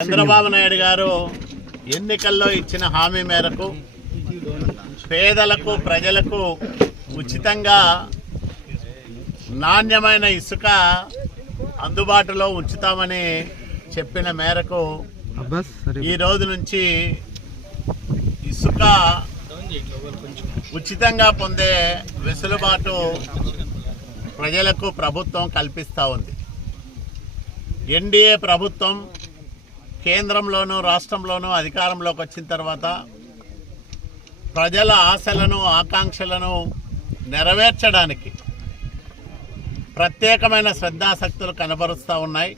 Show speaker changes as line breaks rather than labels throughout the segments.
చంద్రబాబు నాయుడు గారు ఎన్నికల్లో ఇచ్చిన హామీ మేరకు పేదలకు ప్రజలకు ఉచితంగా నాణ్యమైన ఇసుక అందుబాటులో ఉంచుతామని చెప్పిన మేరకు ఈ రోజు నుంచి ఇసుక ఉచితంగా పొందే వెసులుబాటు ప్రజలకు ప్రభుత్వం కల్పిస్తూ ఉంది. ఎన్డీఏ ప్రభుత్వం కేంద్రంలోనూ రాష్ట్రంలోనూ అధికారంలోకి వచ్చిన తర్వాత ప్రజల ఆశలను ఆకాంక్షలను నెరవేర్చడానికి ప్రత్యేకమైన శ్రద్ధాశక్తులు కనబరుస్తూ ఉన్నాయి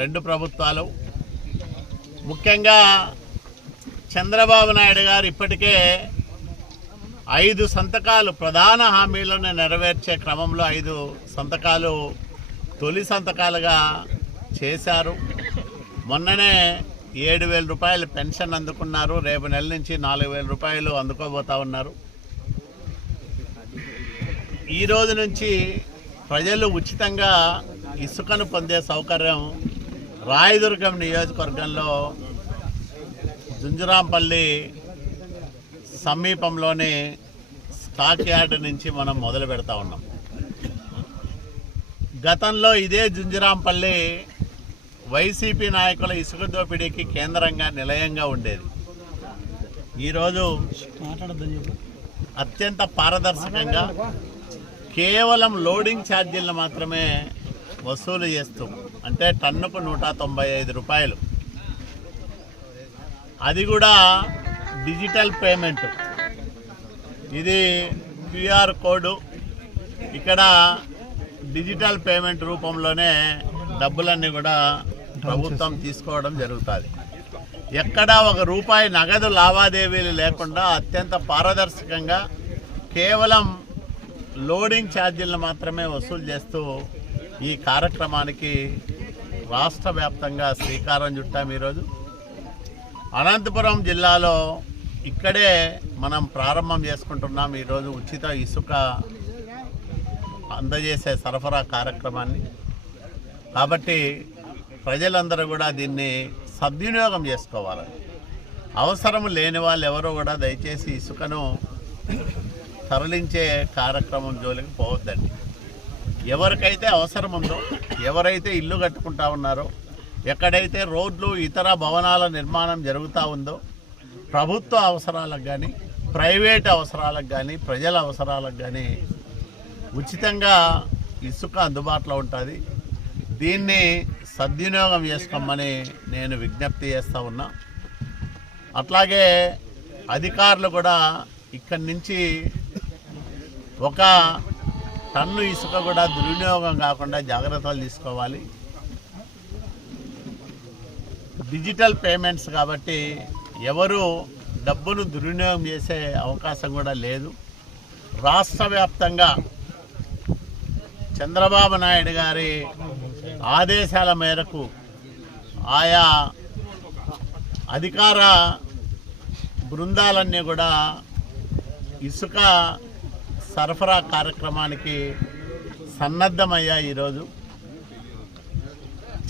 రెండు ప్రభుత్వాలు. ముఖ్యంగా చంద్రబాబు నాయుడు గారు ఇప్పటికే ఐదు సంతకాలు ప్రధాన హామీలను నెరవేర్చే క్రమంలో ఐదు సంతకాలు తొలి సంతకాలుగా చేశారు. మొన్ననే ఏడు వేల రూపాయలు పెన్షన్ అందుకున్నారు. రేపు నెల నుంచి నాలుగు వేల రూపాయలు అందుకోబోతా ఉన్నారు. ఈ రోజు నుంచి ప్రజలు ఉచితంగా ఇసుకను పొందే సౌకర్యం రాయదుర్గం నియోజకవర్గంలో జుంజురాంపల్లి సమీపంలోని స్టాక్ యార్డ్ నుంచి మనం మొదలు పెడతా ఉన్నాం. గతంలో ఇదే జుంజురాంపల్లి వైసీపీ నాయకుల ఇసుక దోపిడీకి కేంద్రంగా నిలయంగా ఉండేది. ఈరోజు అత్యంత పారదర్శకంగా కేవలం లోడింగ్ ఛార్జీలను మాత్రమే వసూలు చేస్తూ అంటే టన్నుకు నూట తొంభై ఐదు రూపాయలు. అది కూడా డిజిటల్ పేమెంట్. ఇది క్యూఆర్ కోడ్. ఇక్కడ డిజిటల్ పేమెంట్ రూపంలోనే డబ్బులన్నీ కూడా ప్రభుత్వం తీసుకోవడం జరుగుతుంది. ఎక్కడా ఒక రూపాయి నగదు లావాదేవీలు లేకుండా అత్యంత పారదర్శకంగా కేవలం లోడింగ్ ఛార్జీలను మాత్రమే వసూలు చేస్తూ ఈ కార్యక్రమానికి రాష్ట్ర వ్యాప్తంగా శ్రీకారం చుట్టాం ఈరోజు. అనంతపురం జిల్లాలో ఇక్కడే మనం ప్రారంభం చేసుకుంటున్నాం ఈరోజు ఉచిత ఇసుక అందజేసే సరఫరా కార్యక్రమాన్ని. కాబట్టి ప్రజలందరూ కూడా దీన్ని సద్వినియోగం చేసుకోవాలి. అవసరం లేని వాళ్ళు ఎవరో కూడా దయచేసి ఇసుకను తరలించే కార్యక్రమం జోలికి పోవద్దండి. ఎవరికైతే అవసరం ఉందో ఎవరైతే ఇల్లు కట్టుకుంటా ఉన్నారో ఎక్కడైతే రోడ్లు ఇతర భవనాల నిర్మాణం జరుగుతూ ఉందో ప్రభుత్వ అవసరాలకు కానీ ప్రైవేట్ అవసరాలకు కానీ ప్రజల అవసరాలకు కానీ ఉచితంగా ఇసుక అందుబాటులో ఉంటుంది. దీన్ని సద్వినియోగం చేసుకోమని నేను విజ్ఞప్తి చేస్తూ ఉన్నా. అట్లాగే అధికారులు కూడా ఇక్కడి నుంచి ఒక టన్ను ఇసుక కూడా దుర్వినియోగం కాకుండా జాగ్రత్తలు తీసుకోవాలి. డిజిటల్ పేమెంట్స్ కాబట్టి ఎవరు డబ్బును దుర్వినియోగం చేసే అవకాశం కూడా లేదు. రాష్ట్ర వ్యాప్తంగా చంద్రబాబు నాయుడు గారి ఆదేశాల మేరకు ఆయా అధికార బృందాలన్నీ కూడా ఇసుక సరఫరా కార్యక్రమానికి సన్నద్ధమయ్యా ఈరోజు.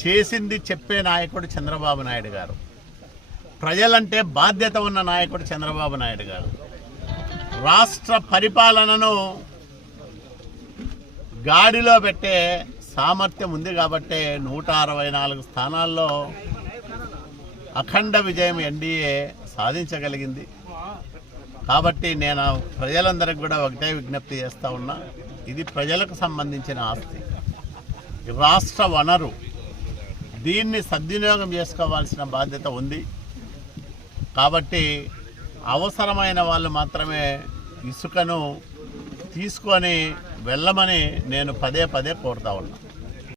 చేసింది చెప్పే నాయకుడు చంద్రబాబు నాయుడు గారు. ప్రజలంటే బాధ్యత ఉన్న నాయకుడు చంద్రబాబు నాయుడు గారు. రాష్ట్ర పరిపాలనను గాడిలో పెట్టే సామర్థ్యం ఉంది కాబట్టే నూట అరవై నాలుగు స్థానాల్లో అఖండ విజయం ఎన్డీఏ సాధించగలిగింది. కాబట్టి నేను ప్రజలందరికీ కూడా ఒకటే విజ్ఞప్తి చేస్తూ ఉన్నా ఇది ప్రజలకు సంబంధించిన ఆస్తి. రాష్ట్ర వనరు దీన్ని సద్వినియోగం చేసుకోవాల్సిన బాధ్యత ఉంది. కాబట్టి అవసరమైన వాళ్ళు మాత్రమే ఇసుకను తీసుకొని వెళ్ళమని నేను పదే పదే కోరుతా ఉన్నా.